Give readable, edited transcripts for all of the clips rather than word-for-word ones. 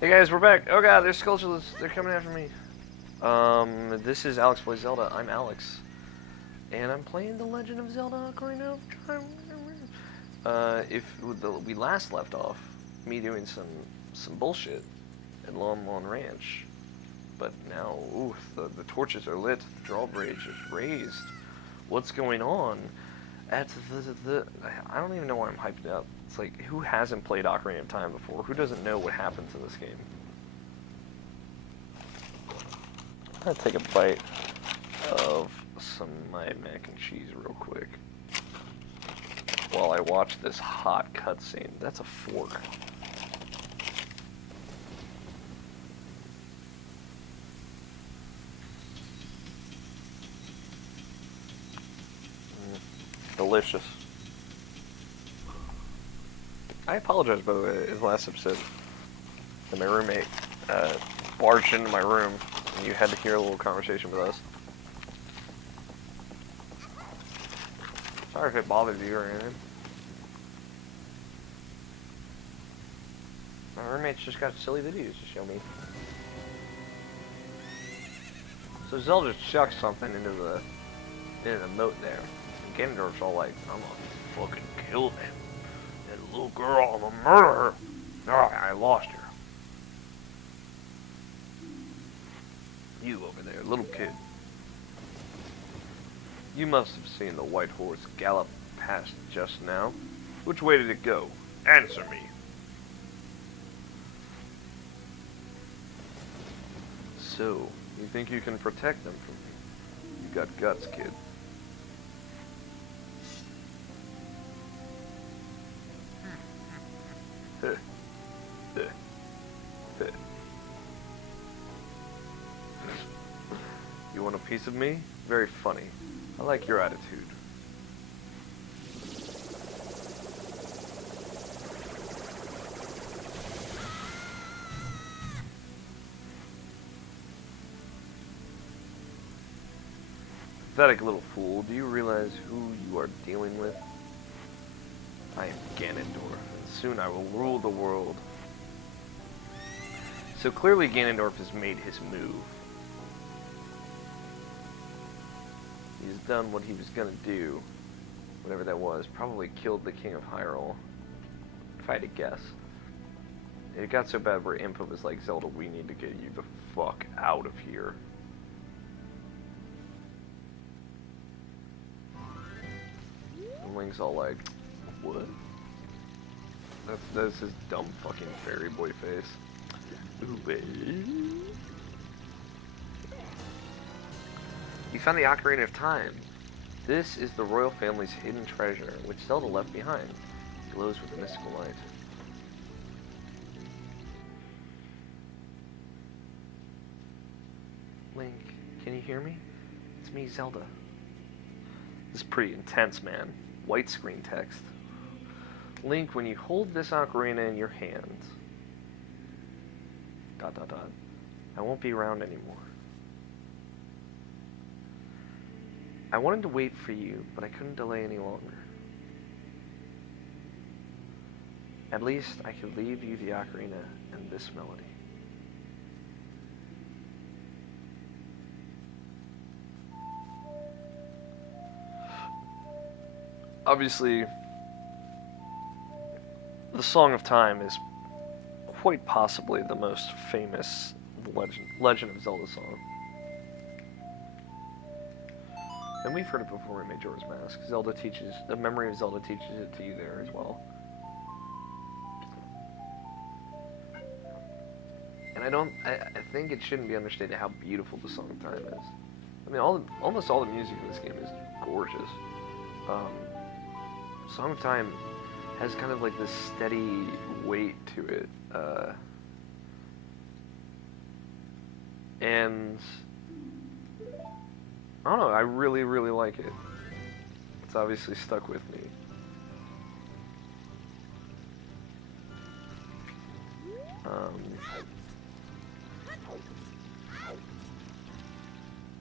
Hey guys, we're back. Oh god, there's Skulltulas. They're coming after me. This is Alex Plays Zelda. I'm Alex. And I'm playing The Legend of Zelda Ocarina of Time. If we last left off, me doing some bullshit at Lon Lon Ranch. But now, ooh, the torches are lit, the drawbridge is raised. What's going on? At I don't even know why I'm hyped up. It's like, who hasn't played Ocarina of Time before? Who doesn't know what happens in this game? I'm gonna take a bite of some of my mac and cheese real quick while I watch this hot cutscene. That's a fork. Delicious. I apologize, by the way, in the last episode that my roommate barged into my room and you had to hear a little conversation with us. Sorry if it bothered you or anything. My roommate's just got silly videos to show me. So Zelda chucks something into the moat there. And Ganondorf's all like, I'm gonna fucking kill him. That little girl, I'm gonna murder her. Alright, I lost her. You over there, little kid. You must have seen the white horse gallop past just now. Which way did it go? Answer me. So, you think you can protect them from me? You got guts, kid. You want a piece of me? Very funny. I like your attitude. Pathetic little fool, do you realize who you are dealing with? I am Ganondorf, and soon I will rule the world. So clearly Ganondorf has made his move. He's done what he was gonna do, whatever that was. Probably killed the King of Hyrule, if I had to guess. It got so bad where Impa was like, Zelda, we need to get you the fuck out of here. And Link's all like, what? That's his dumb fucking fairy boy face. You found the Ocarina of Time. This is the royal family's hidden treasure, which Zelda left behind. It glows with a mystical light. Link, can you hear me? It's me, Zelda. This is pretty intense, man. White screen text. Link, when you hold this ocarina in your hand, ... I won't be around anymore. I wanted to wait for you, but I couldn't delay any longer. At least I could leave you the ocarina and this melody. Obviously, the Song of Time is quite possibly the most famous Legend of Zelda song. And we've heard it before in Majora's Mask. Zelda teaches, the memory of Zelda teaches it to you there as well. And I think it shouldn't be understated how beautiful the Song of Time is. I mean, almost all the music in this game is gorgeous. Song of Time has kind of like this steady weight to it. And I don't know, I really, really like it. It's obviously stuck with me.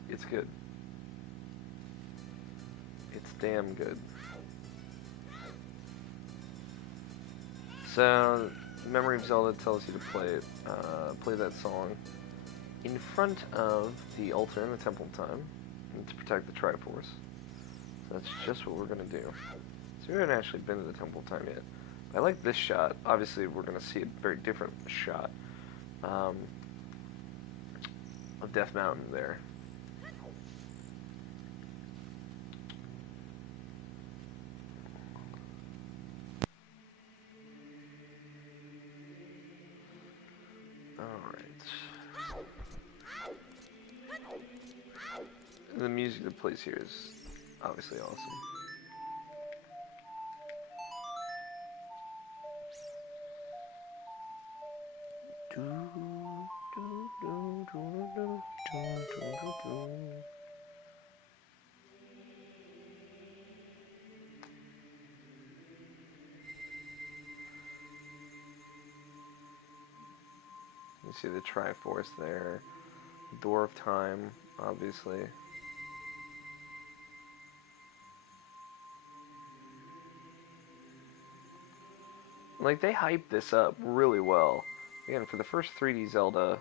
It's good. It's damn good. So, Memory of Zelda tells you to play it. Play that song in front of the altar in the Temple of Time to protect the Triforce. So that's just what we're going to do. So we haven't actually been to the Temple of Time yet. I like this shot. Obviously, we're going to see a very different shot of Death Mountain there. The music that plays here is obviously awesome. You see the Triforce there, Door of Time, obviously. Like, they hyped this up really well. Again, for the first 3D Zelda,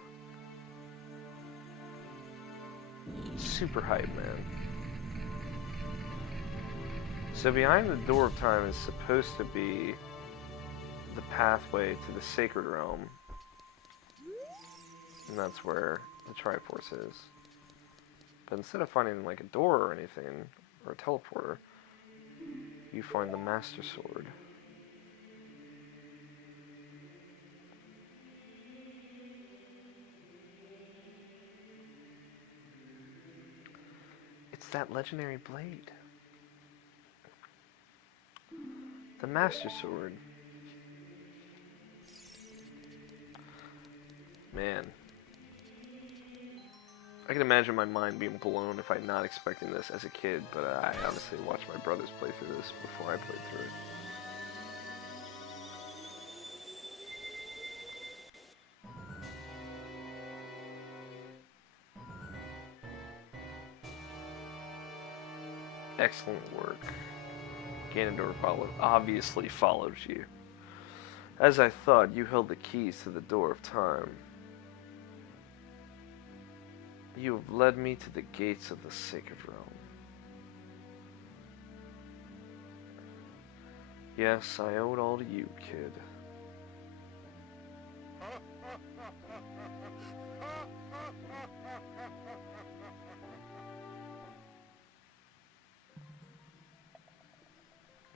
super hype, man. So behind the Door of Time is supposed to be the pathway to the Sacred Realm. And that's where the Triforce is. But instead of finding like a door or anything, or a teleporter, you find the Master Sword. It's that legendary blade. The Master Sword. Man. I can imagine my mind being blown if I'm not expecting this as a kid, but I honestly watched my brothers play through this before I played through it. Excellent work. Ganondorf obviously follows you. As I thought, you held the keys to the Door of Time. You have led me to the gates of the Sacred Realm. Yes, I owe it all to you, kid.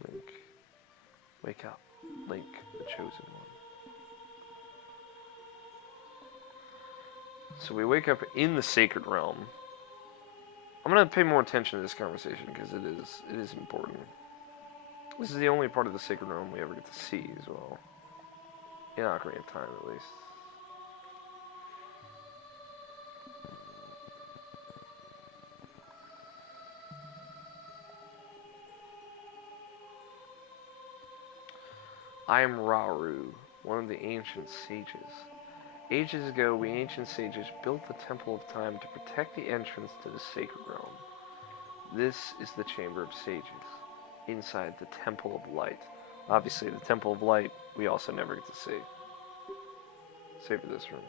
Link, wake up. Link, the chosen one. So we wake up in the Sacred Realm. I'm gonna pay more attention to this conversation because it is important. This is the only part of the Sacred Realm we ever get to see as well. In Ocarina of Time, at least. I am Rauru, one of the ancient sages. Ages ago, we ancient sages built the Temple of Time to protect the entrance to the Sacred Realm. This is the Chamber of Sages, inside the Temple of Light. Obviously, the Temple of Light, we also never get to see. Save for this room.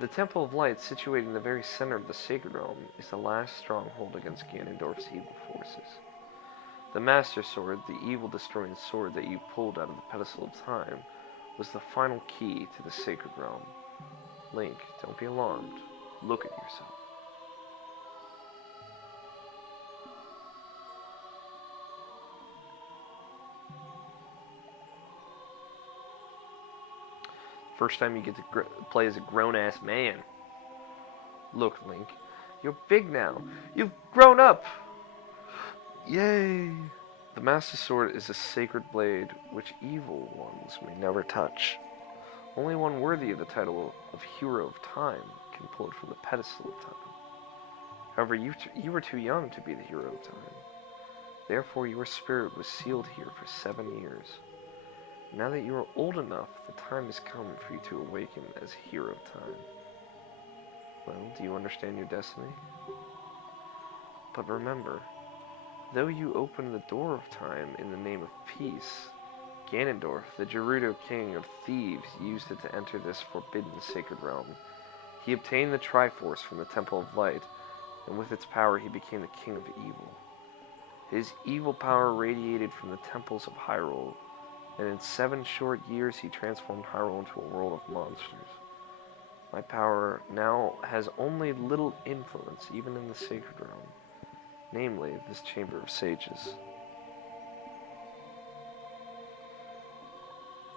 The Temple of Light, situated in the very center of the Sacred Realm, is the last stronghold against Ganondorf's evil forces. The Master Sword, the evil-destroying sword that you pulled out of the Pedestal of Time, was the final key to the Sacred Realm. Link, don't be alarmed. Look at yourself. First time you get to play as a grown-ass man. Look, Link, you're big now. You've grown up. Yay! The Master Sword is a sacred blade which evil ones may never touch. Only one worthy of the title of Hero of Time can pull it from the Pedestal of Time. However, you were too young to be the Hero of Time. Therefore, your spirit was sealed here for 7 years. Now that you are old enough, the time has come for you to awaken as Hero of Time. Well, do you understand your destiny? But remember, though you open the Door of Time in the name of peace, Ganondorf, the Gerudo king of thieves, used it to enter this forbidden sacred realm. He obtained the Triforce from the Temple of Light, and with its power he became the king of evil. His evil power radiated from the temples of Hyrule, and in 7 short years he transformed Hyrule into a world of monsters. My power now has only little influence even in the sacred realm, namely this Chamber of Sages.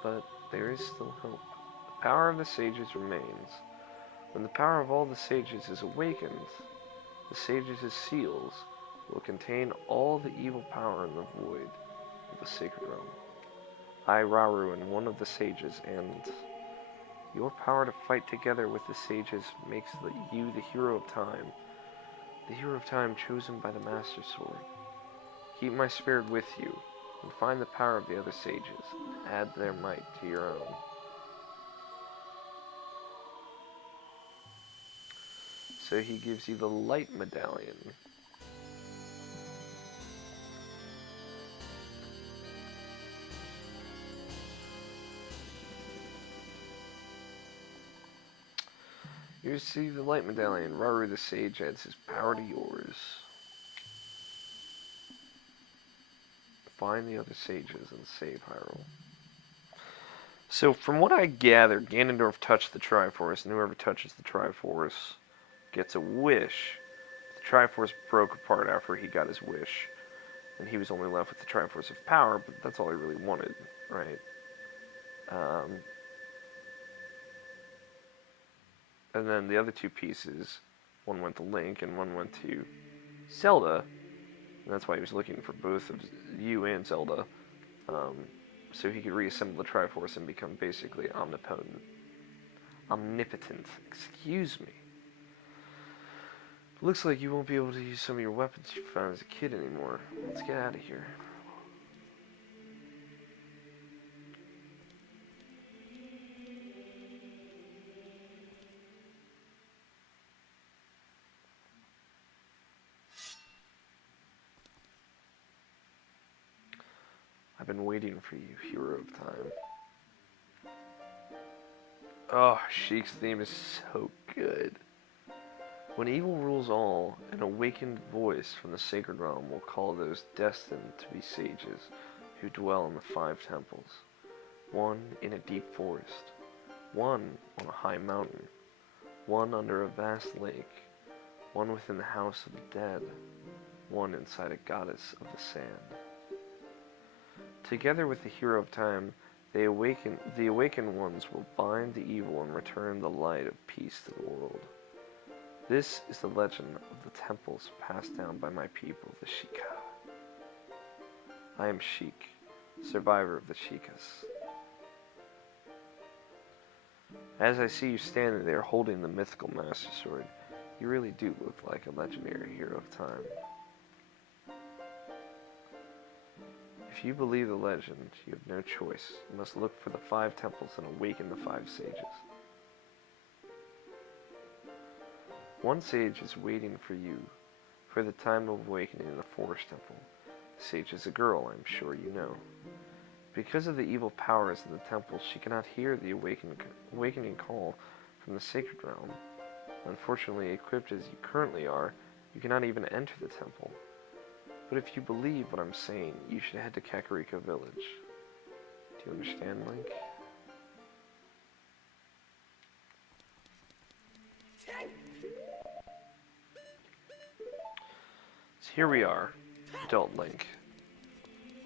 But there is still hope. The power of the sages remains. When the power of all the sages is awakened, the sages' seals will contain all the evil power in the void of the sacred realm. I, Rauru, am one of the sages, and your power to fight together with the sages makes you the hero of time. The hero of time chosen by the Master Sword. Keep my spirit with you, and find the power of the other sages, and add their might to your own. So he gives you the light medallion. You receive the light medallion. Rauru the sage adds his power to yours. Find the other sages and save Hyrule. So from what I gather, Ganondorf touched the Triforce, and whoever touches the Triforce gets a wish. The Triforce broke apart after he got his wish, and he was only left with the Triforce of Power, but that's all he really wanted, right? And then the other 2 pieces, one went to Link and one went to Zelda, and that's why he was looking for both of you and Zelda, so he could reassemble the Triforce and become basically omnipotent, excuse me. Looks like you won't be able to use some of your weapons you found as a kid anymore. Let's get out of here. I've been waiting for you, hero of time. Oh, Sheik's theme is so good. When evil rules all, an awakened voice from the sacred realm will call those destined to be sages who dwell in the 5 temples. One in a deep forest, one on a high mountain, one under a vast lake, one within the house of the dead, one inside a goddess of the sand. Together with the hero of time, the awakened ones will bind the evil and return the light of peace to the world. This is the legend of the temples passed down by my people, the Sheikah. I am Sheik, survivor of the Sheikahs. As I see you standing there holding the mythical Master Sword, you really do look like a legendary hero of time. If you believe the legend, you have no choice. You must look for the 5 temples and awaken the 5 sages. One sage is waiting for you for the time of awakening in the Forest Temple. The sage is a girl, I'm sure you know. Because of the evil powers in the temple, she cannot hear the awakening call from the sacred realm. Unfortunately, equipped as you currently are, you cannot even enter the temple. But if you believe what I'm saying, you should head to Kakariko Village. Do you understand, Link? So here we are, adult Link.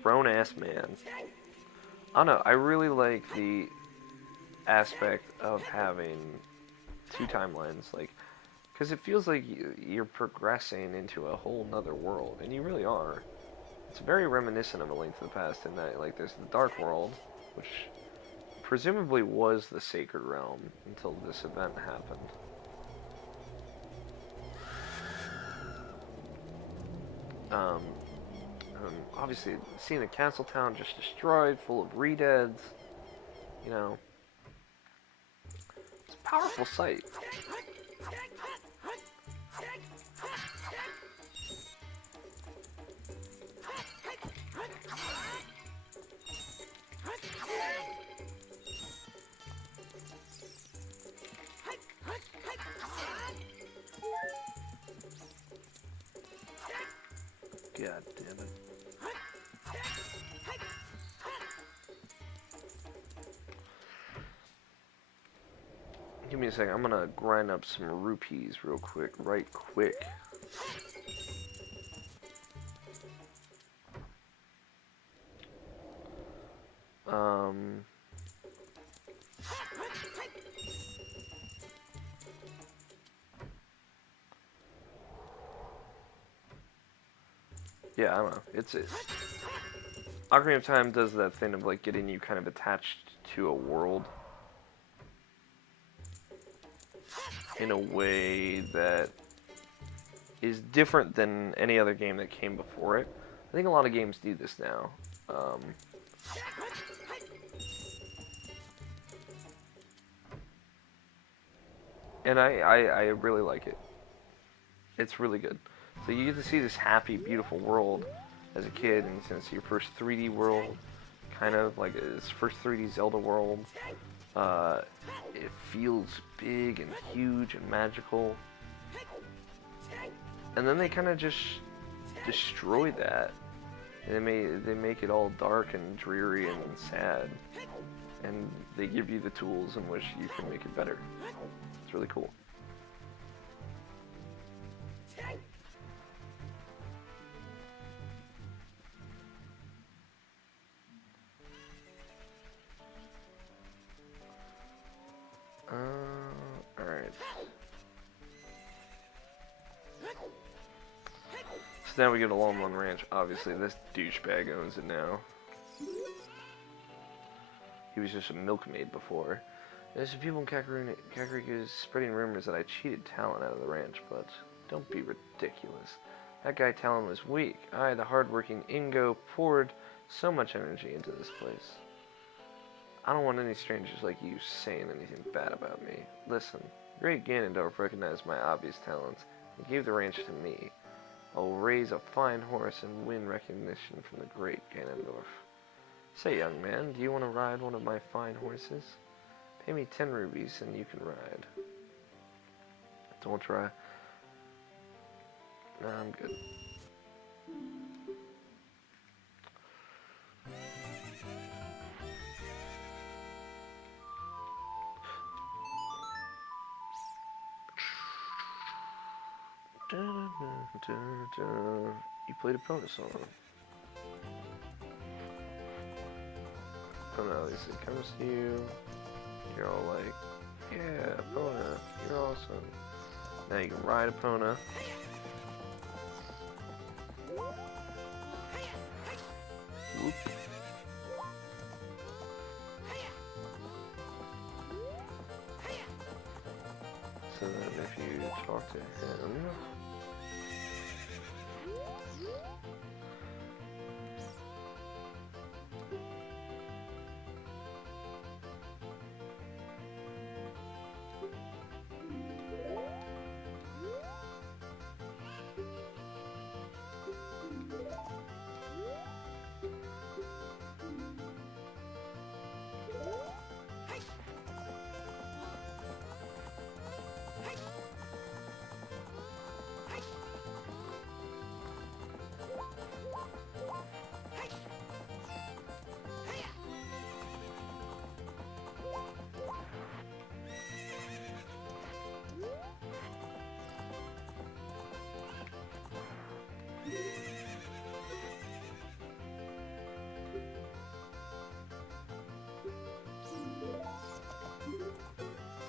Grown-ass man. I don't know, I really like the aspect of having 2 timelines, like, because it feels like you're progressing into a whole nother world, and you really are. It's very reminiscent of A Link to the Past in that, like, there's the Dark World, which presumably was the Sacred Realm until this event happened. Obviously, seeing the castle town just destroyed, full of re-deads, you know, it's a powerful sight. God damn it. Give me a second. I'm gonna grind up some rupees real quick. Right quick. Yeah, I don't know. It's Ocarina of Time does that thing of like getting you kind of attached to a world in a way that is different than any other game that came before it. I think a lot of games do this now. And I really like it. It's really good. So you get to see this happy, beautiful world as a kid, and it's your first 3D world, kind of like it's first 3D Zelda world. It feels big and huge and magical. And then they kind of just destroy that. They make it all dark and dreary and sad. And they give you the tools in which you can make it better. It's really cool. Alright. So now we go to Lon Lon Ranch. Obviously, this douchebag owns it now. He was just a milkmaid before. There's some people in Kakariko spreading rumors that I cheated Talon out of the ranch, but don't be ridiculous. That guy Talon was weak. I, the hard-working Ingo, poured so much energy into this place. I don't want any strangers like you saying anything bad about me. Listen, Great Ganondorf recognized my obvious talents and gave the ranch to me. I will raise a fine horse and win recognition from the Great Ganondorf. Say, young man, do you want to ride one of my fine horses? Pay me 10 rubies and you can ride. Don't try. Nah, I'm good. You played a Epona song. Oh no, it comes to you. You're all like, yeah, Epona, you're awesome. Now you can ride Epona. Whoop. So then if you talk to him...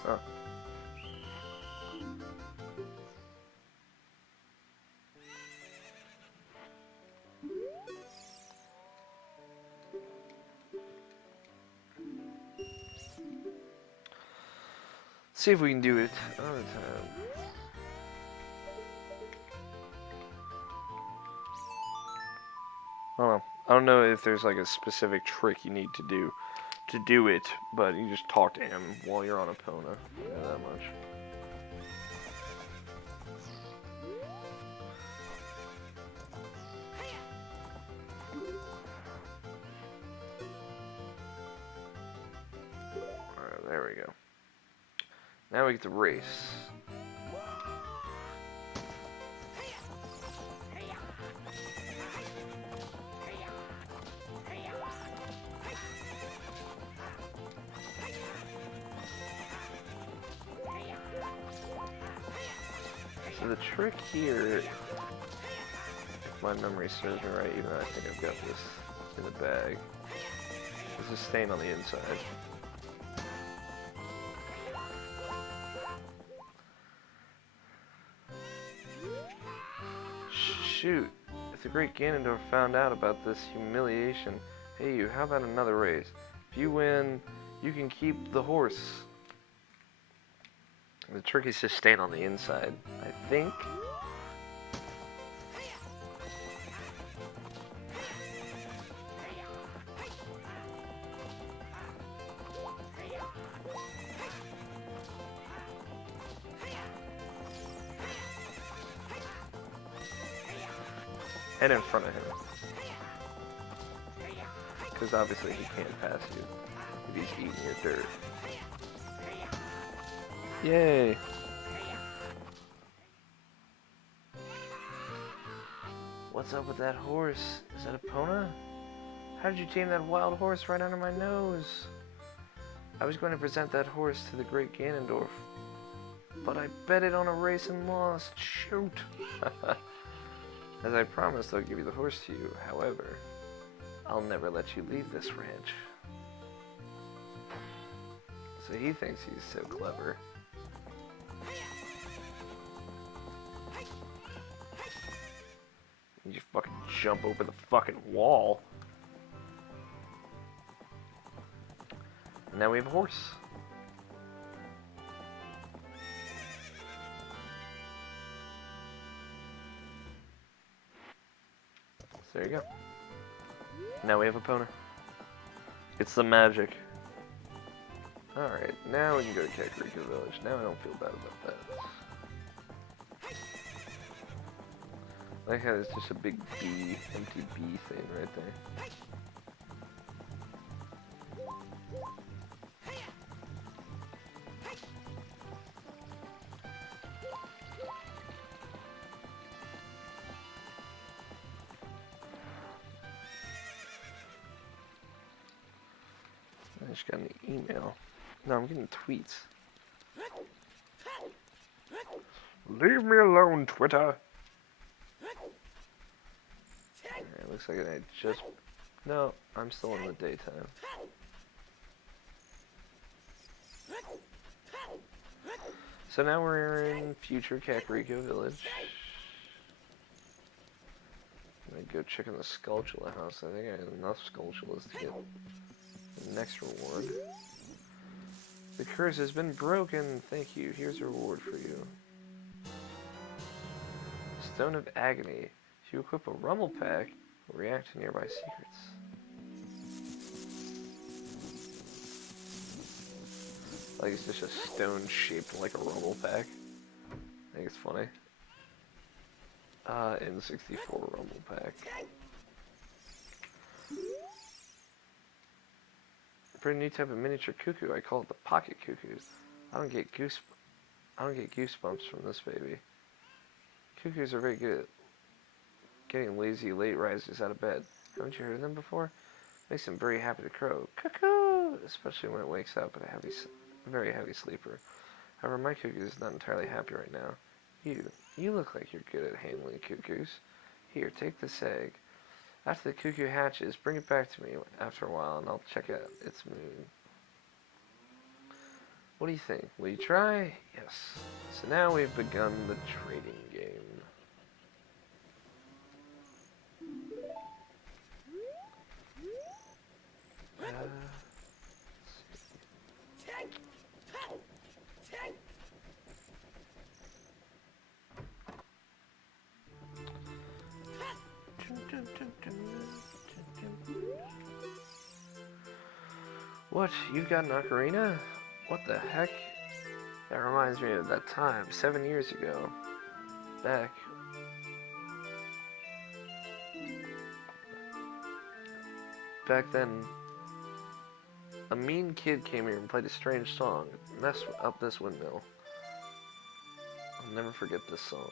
Oh. See if we can do it another time. I don't know. I don't know if there's like a specific trick you need to do it, but you just talk to him while you're on Epona. Yeah, that much. Alright, there we go. Now we get to race. So the trick here, if my memory serves me right, even though I think I've got this in the bag, is just staying on the inside. Shoot! If the great Ganondorf found out about this humiliation, hey you, how about another race? If you win, you can keep the horse. The trick is just staying on the inside, I think. And in front of him. Because obviously he can't pass you if he's eating your dirt. Yay! What's up with that horse? Is that a Pona? How did you tame that wild horse right under my nose? I was going to present that horse to the great Ganondorf, but I bet it on a race and lost. Shoot! As I promised, I'll give you the horse to you. However, I'll never let you leave this ranch. So he thinks he's so clever. You fucking jump over the fucking wall. And now we have a horse. So there you go. Now we have a Pona. It's the magic. Alright, now we can go to Kakariko Village. Now I don't feel bad about that. I like how there's just a big bee, empty bee thing right there. I just got an email. No, I'm getting tweets. Leave me alone, Twitter! Alright, looks like I just... No, I'm still in the daytime. So now we're in future Kakariko Village. I'm gonna go check in the Skulltula house. I think I have enough Skulltulas to get the next reward. The curse has been broken. Thank you. Here's a reward for you. Stone of Agony. If you equip a rumble pack, it will react to nearby secrets. Like it's just a stone shaped like a rumble pack. I think it's funny. N64 rumble pack. Pretty new type of miniature cuckoo. I call it the pocket cuckoo. I don't get goosebumps from this baby. Cuckoos are very good at getting lazy late risers out of bed. Haven't you heard of them before? Makes them very happy to crow. Cuckoo! Especially when it wakes up, a very heavy sleeper. However, my cuckoo is not entirely happy right now. You look like you're good at handling cuckoos. Here, take this egg. After the cuckoo hatches, bring it back to me after a while and I'll check out its moon. What do you think? Will you try? Yes. So now we've begun the trading game. What? You've got an ocarina? What the heck? That reminds me of that time, 7 years ago. Back then, a mean kid came here and played a strange song. Messed up this windmill. I'll never forget this song.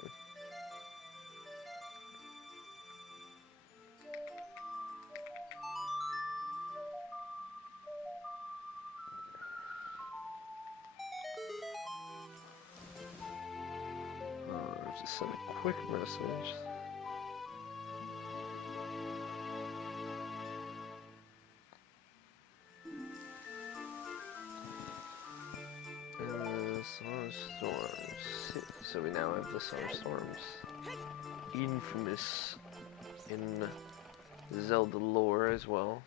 have to send a quick message. Song of Storms. So we now have the Song of Storms. Infamous in Zelda lore as well.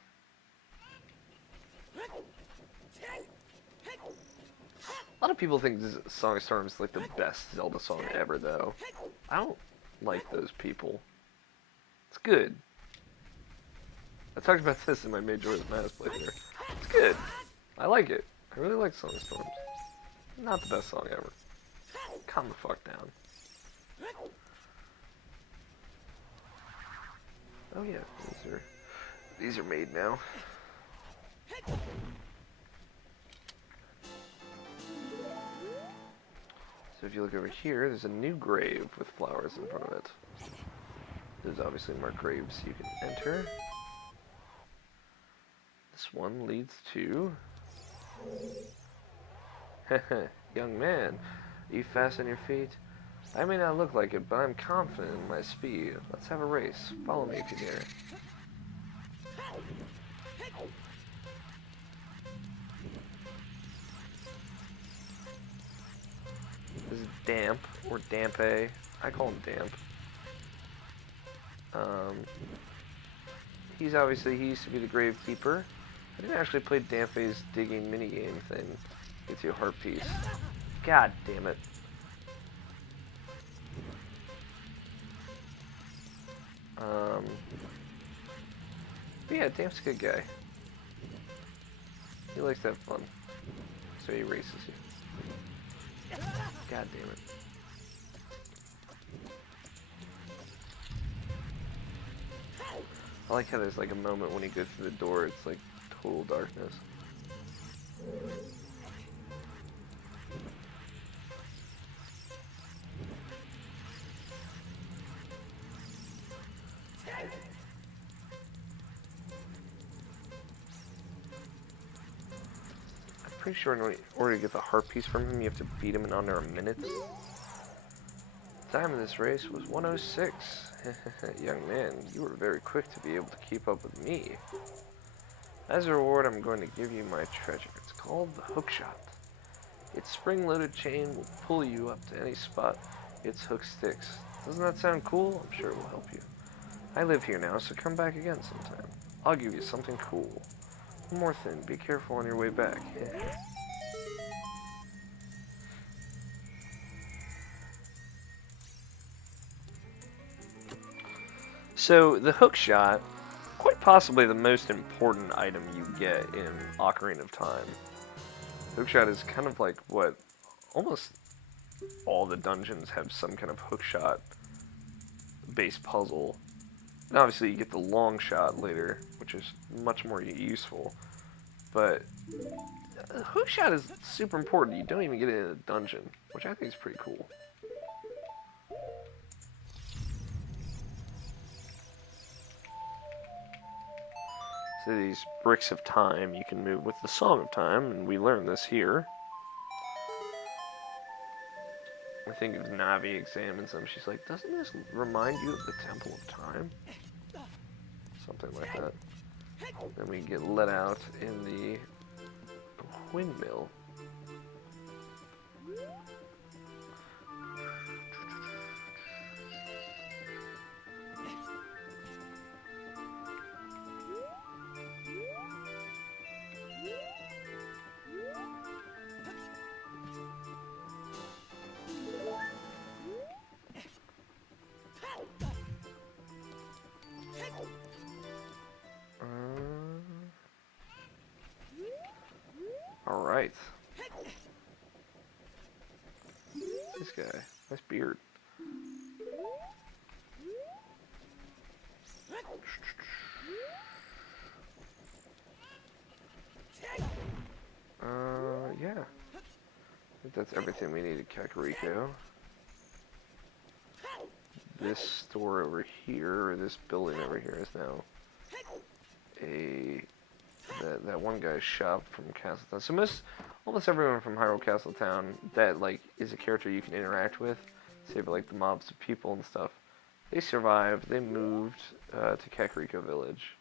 A lot of people think this Song of Storms is like the best Zelda song ever, though. I don't like those people. It's good. I talked about this in my Majora's Mask playthrough. It's good. I like it. I really like Song of Storms. Not the best song ever. Calm the fuck down. Oh yeah, these are made now. So if you look over here, there's a new grave with flowers in front of it. There's obviously marked graves you can enter. This one leads to... Young man, are you fast on your feet? I may not look like it, but I'm confident in my speed. Let's have a race. Follow me if you dare. This is Damp, or Dampe. I call him Damp. He used to be the gravekeeper. I didn't actually play Dampe's digging minigame thing. Gets you a heart piece. God damn it. But yeah, Damp's a good guy. He likes to have fun. So he races you. God damn it. I like how there's like a moment when he goes through the door, it's like total darkness. I'm pretty sure in order to get the heart piece from him, you have to beat him in under a minute. The time of this race was 1:06. Young man, you were very quick to be able to keep up with me. As a reward, I'm going to give you my treasure. It's called the hookshot. Its spring-loaded chain will pull you up to any spot its hook sticks. Doesn't that sound cool? I'm sure it will help you. I live here now, so come back again sometime. I'll give you something cool. One more thing, be careful on your way back. So, the hookshot, quite possibly the most important item you get in Ocarina of Time. Hookshot is kind of like what almost all the dungeons have some kind of hookshot based puzzle. And obviously you get the long shot later, which is much more useful. But hookshot is super important. You don't even get it in a dungeon, which I think is pretty cool. So these bricks of time you can move with the Song of Time, and we learn this here. I think if Navi examines them, she's like, doesn't this remind you of the Temple of Time? Something like that. Then we get let out in the windmill. Alright. This guy. Nice beard. Yeah. I think that's everything we need at Kakariko. This store over here, or this building over here, is now that one guy's shop from Castletown. So almost everyone from Hyrule Castletown that like is a character you can interact with save like the mobs of people and stuff. They survived. They moved to Kakariko Village.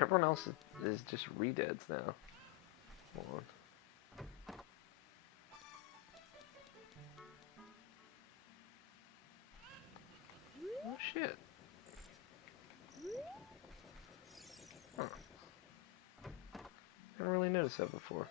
Everyone else is just re-deads now. Hold on. Oh shit. Huh. I didn't really notice that before.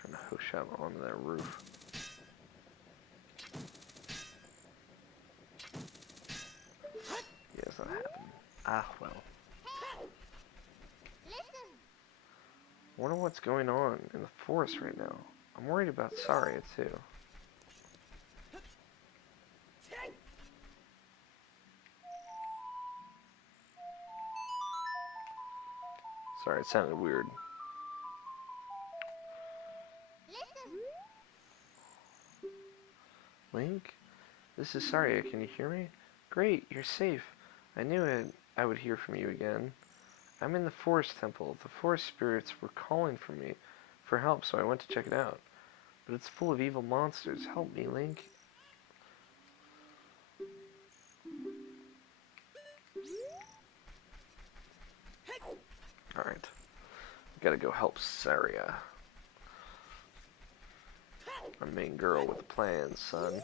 Trying to hook shot onto that roof. Yeah, it's not happening. Ah, well. I wonder what's going on in the forest right now. I'm worried about Saria, too. Sorry, it sounded weird. Link? This is Saria. Can you hear me? Great, you're safe. I knew I would hear from you again. I'm in the forest temple. The forest spirits were calling for me for help, so I went to check it out. But it's full of evil monsters. Help me, Link. Alright. Gotta go help Saria. Our main girl with the plans, son.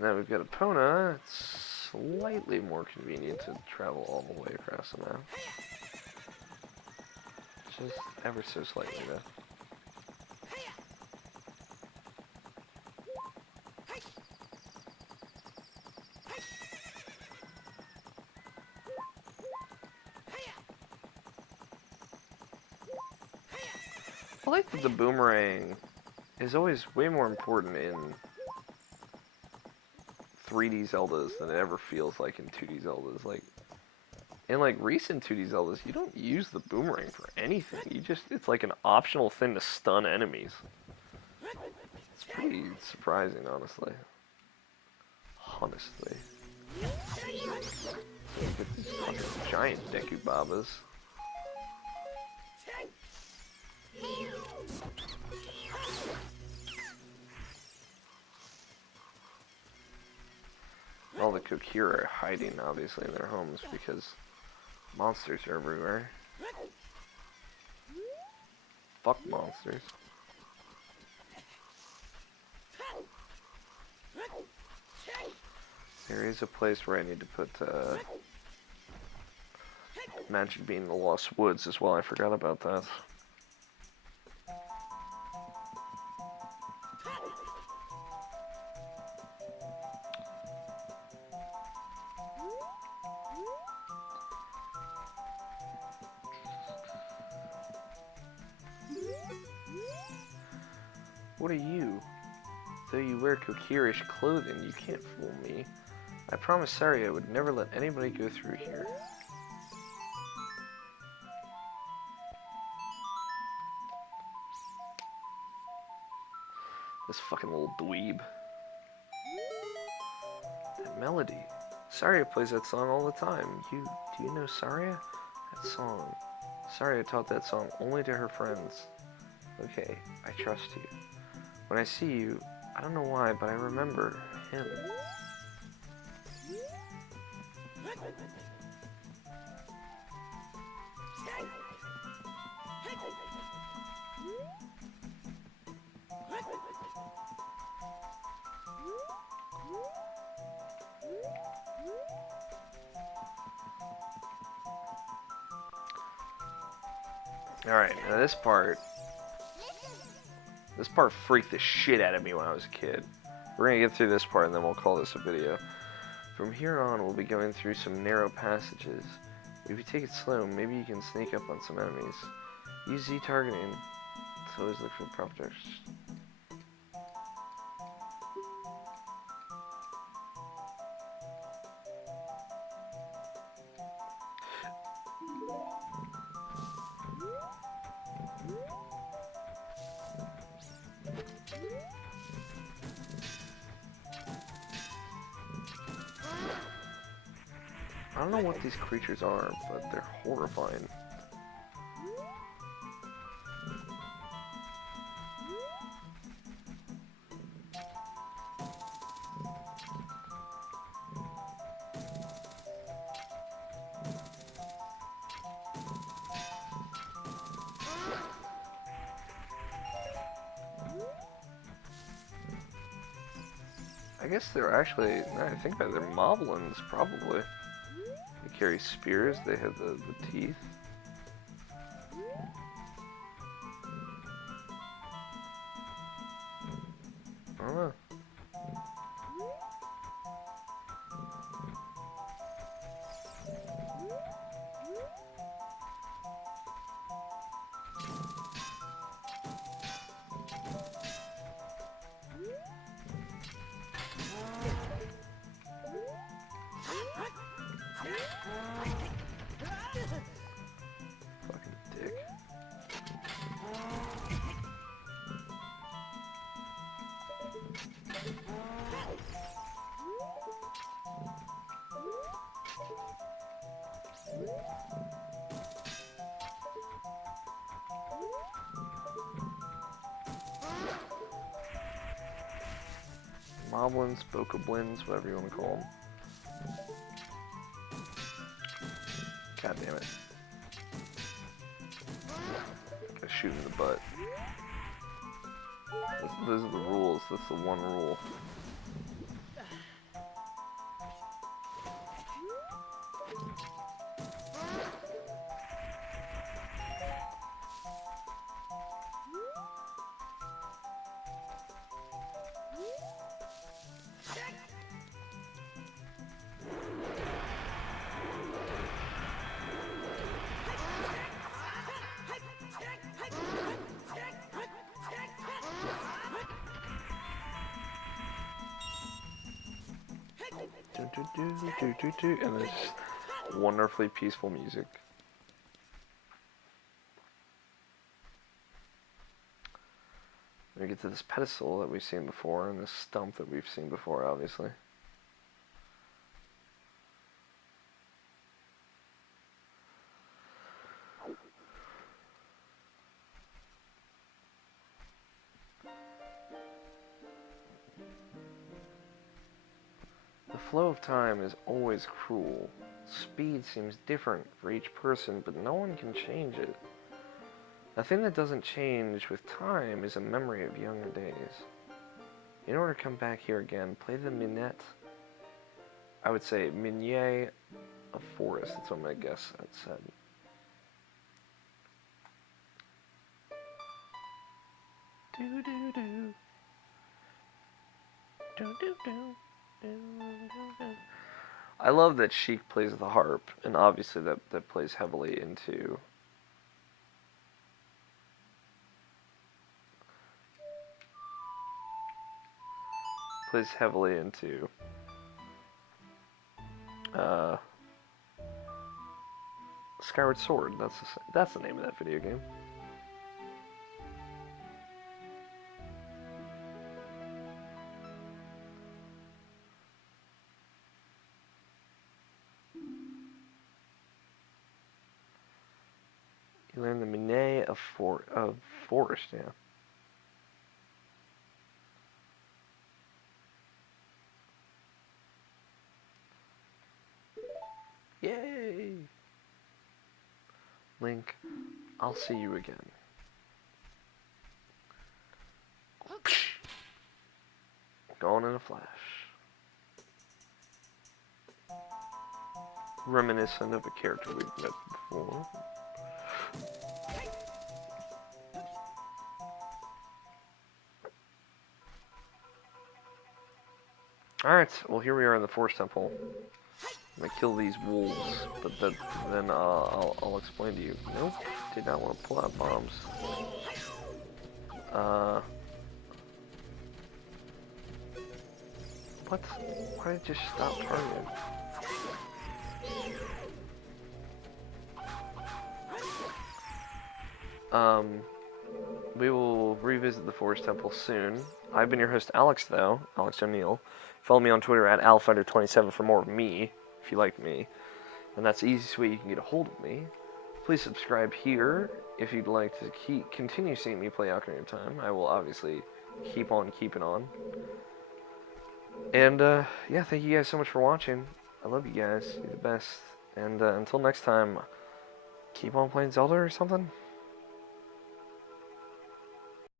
Now we've got Epona. It's slightly more convenient to travel all the way across the map. Just ever so slightly, though. I like that the boomerang is always way more important in 3D Zeldas than it ever feels like in 2D Zeldas. Like, in like recent 2D Zeldas, you don't use the boomerang for anything. It's like an optional thing to stun enemies. It's pretty surprising, honestly. Honestly. So you get these fucking giant Deku Babas. All the Kokiri are hiding, obviously, in their homes because monsters are everywhere. Fuck monsters. There is a place where I need to put Magic Bean in the Lost Woods as well. I forgot about that. What are you? Though you wear Kokirish clothing, you can't fool me. I promised Saria I would never let anybody go through here. This fucking little dweeb. That melody. Saria plays that song all the time. Do you know Saria? That song. Saria taught that song only to her friends. Okay, I trust you. When I see you, I don't know why, but I remember him. Alright, now this part freaked the shit out of me when I was a kid. We're gonna get through this part and then we'll call this a video. From here on, we'll be going through some narrow passages. If you take it slow, maybe you can sneak up on some enemies. Use Z targeting always look for the proper. I don't know what these creatures are, but they're horrifying. I guess they're actually, I think that they're moblins, probably. They carry spears, they have the teeth. I don't know. Fucking dick. Moblins, bokoblins, whatever you want to call them. God damn it. Gotta shoot in the butt. Those are the rules. That's the one rule. And it's wonderfully peaceful music. We get to this pedestal that we've seen before, and this stump that we've seen before, obviously. The flow of time is always cruel. Speed seems different for each person, but no one can change it. A thing that doesn't change with time is a memory of younger days. In order to come back here again, play the minette. I would say Minier of Forest. That's what I'm gonna guess it said. Do do do. Do do do. I love that Sheik plays the harp, and obviously that plays heavily into Skyward Sword. That's the name of that video game. You learn the Meadow of Forest, yeah. Yay! Link, I'll see you again. Gone in a flash. Reminiscent of a character we've met before. Alright, well here we are in the Forest Temple. I'm gonna kill these wolves, but then I'll explain to you. Nope, did not want to pull out bombs. What? Why did it just stop targeting? We will revisit the Forest Temple soon. I've been your host, Alex, though. Alex O'Neill. Follow me on Twitter at AlFighter27 for more of me, if you like me. And that's the easiest way you can get a hold of me. Please subscribe here if you'd like to continue seeing me play Ocarina of Time. I will obviously keep on keeping on. And, yeah, thank you guys so much for watching. I love you guys. You're the best. And until next time, keep on playing Zelda or something.